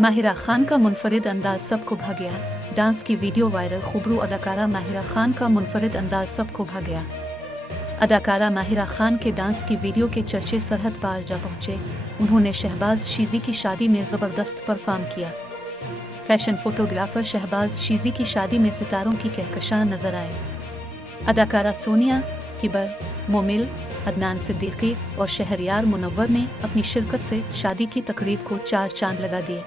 माहिरा खान का मुनफरिद अंदाज सबको भा गया। डांस की वीडियो वायरल। खुबरू अदाकारा माहिरा खान का मुनफरिद अंदाज सबको भा गया। अदाकारा माहिरा खान के डांस की वीडियो के चर्चे सरहद पार जा पहुंचे। उन्होंने शहबाज शीजी की शादी में ज़बरदस्त परफॉर्म किया। फैशन फोटोग्राफर शहबाज शीजी की शादी में सितारों की कहकशां नजर आए। अदाकारा सोनिया किबर, मोमिल, अदनान सिद्दीकी और शहरयार मुनव्वर ने अपनी शिरकत से शादी की तकरीब को चार चांद लगा दिए।